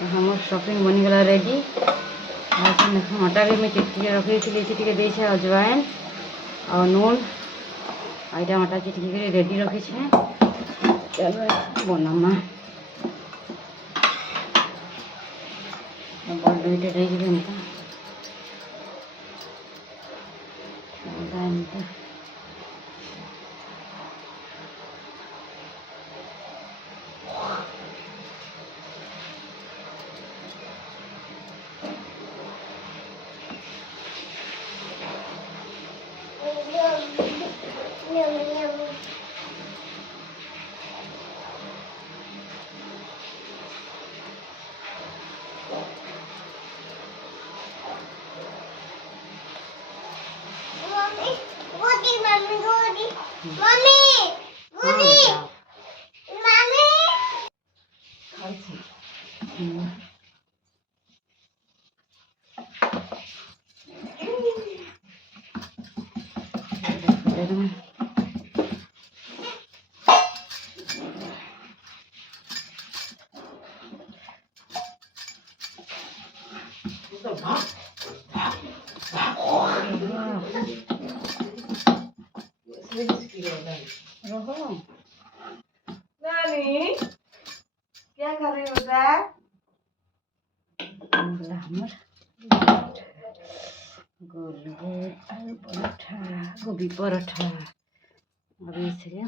हमर shopping बनीगला ready. आटा भी मैं चिटकी रखी देखे अजवाइन और नून आईटा आटा चिटकी रेडी रखी चलो बनामा बड़ दुईटा नानी क्या कर रहे हो बेटा? गोभी पराठा अभी इसलिए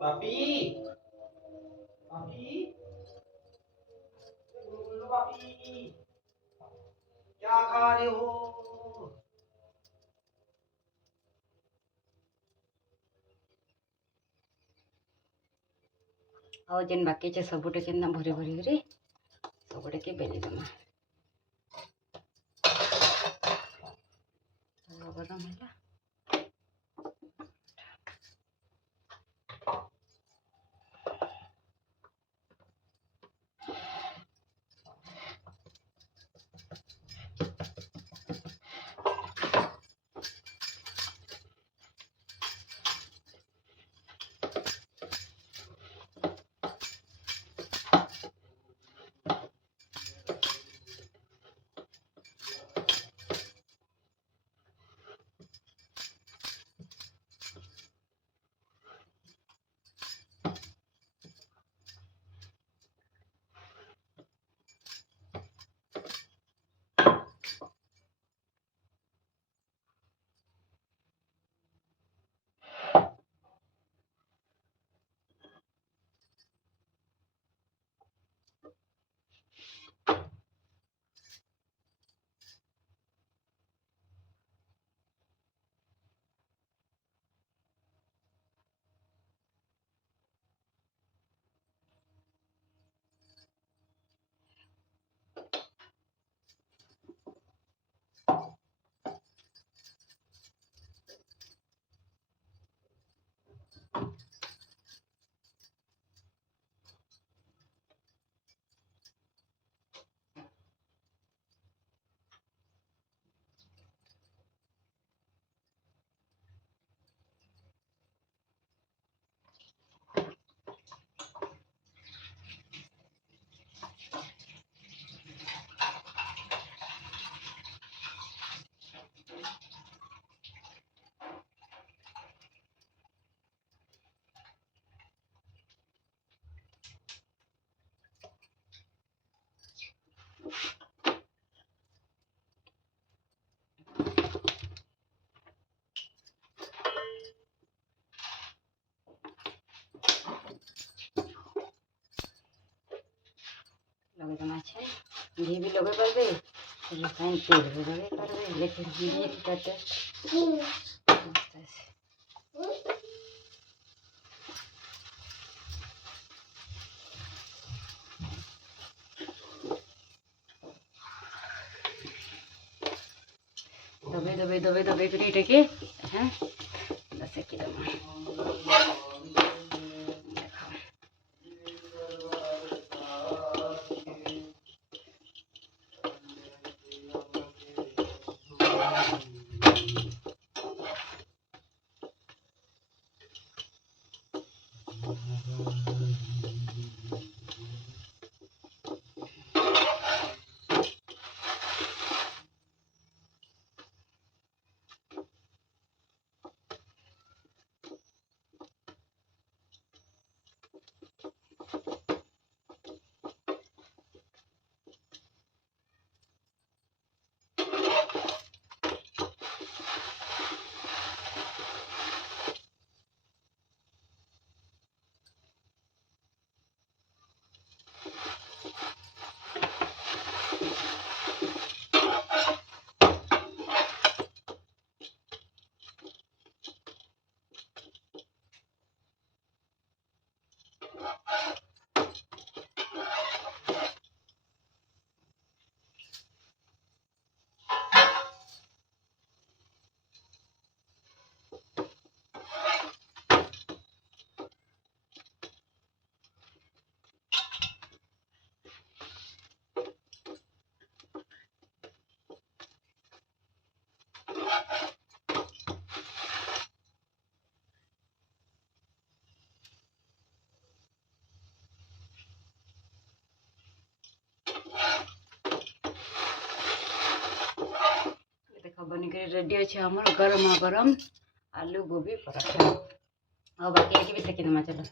पापी पापी गुल्लू पापी क्या खा रहे हो? और जेन बाकी सबुटे के भरी भरी करी सबुटे के बेली देमा गरम है। ঘি বি লগে পারবে রিফাইন তেল লগে পারবে লেকিন দিয়ে এটা টেস্ট দবে করে এটাকে হ্যাঁ সেঁকে দেবো। बनिकर रेडी अच्छे हमार गरम गरम आलू गोभी पराठा और बाकी भी सेकी देमा चलो।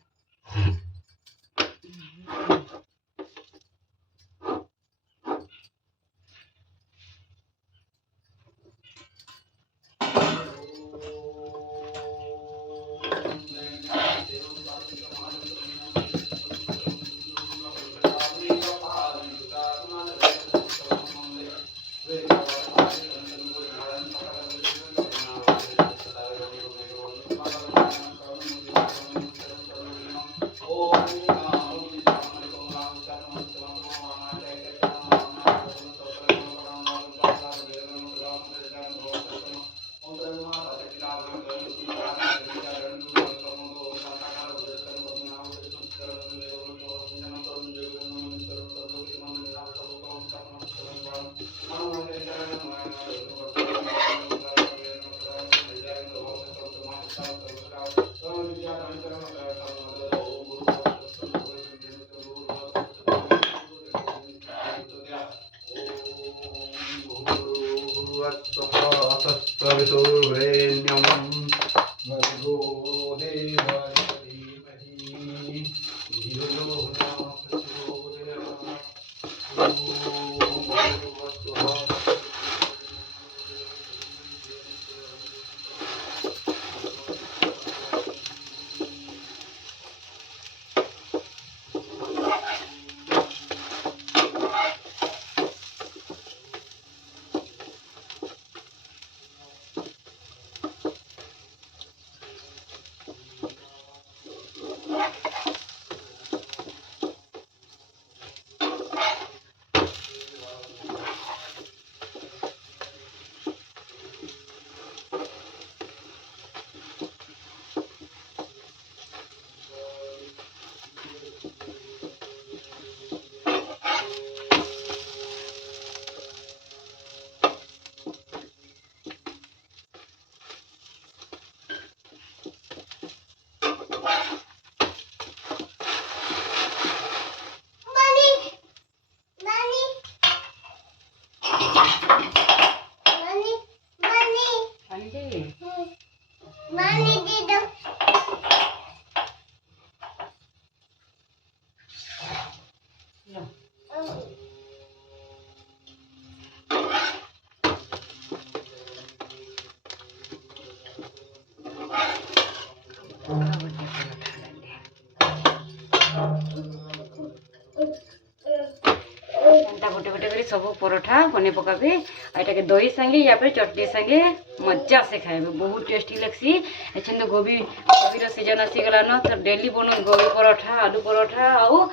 परोठा बने पकाबे एटा के दही संगे या फिर चटनी संगे मजा से खाएबे बहुत टेस्टी लगसी। एछन तो गोभी गोभी सीजन आसी गला न तो डेली बनो गोभी परोठा आलू परोठा आउ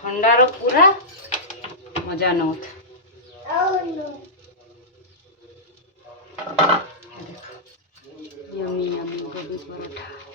ठंडार पूरा मजा नौत। यम्मी यम्मी गोभी परोठा।